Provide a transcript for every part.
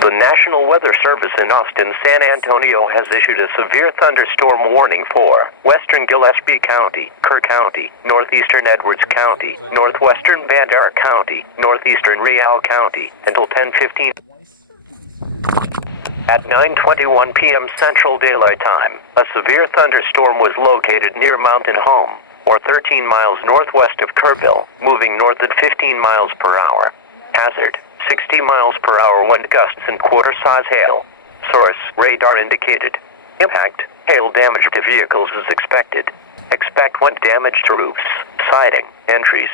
The National Weather Service in Austin, San Antonio has issued a severe thunderstorm warning for western Gillespie County, Kerr County, northeastern Edwards County, northwestern Bandera County, northeastern Real County, until 10:15. At 9:21 p.m. Central Daylight Time, a severe thunderstorm was located near Mountain Home, or 13 miles northwest of Kerrville, moving north at 15 miles per hour. Hazard: 60 miles per hour wind gusts and quarter-size hail. Source: radar indicated. Impact: hail damage to vehicles is expected. Expect wind damage to roofs, siding, entries.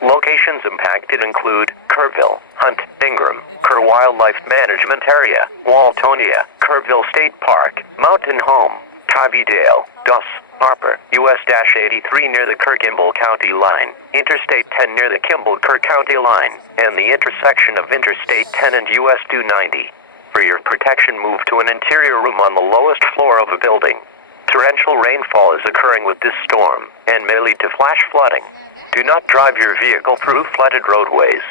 Locations impacted include Kerrville, Hunt, Ingram, Kerr Wildlife Management Area, Waltonia, Kerrville State Park, Mountain Home, Ivydale, Doss, Harper, US-83 near the Kerr-Kimball County line, Interstate 10 near the Kimball-Kerr County line, and the intersection of Interstate 10 and US 290. For your protection, move to an interior room on the lowest floor of a building. Torrential rainfall is occurring with this storm, and may lead to flash flooding. Do not drive your vehicle through flooded roadways.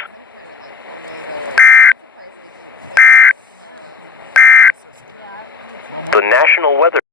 The National Weather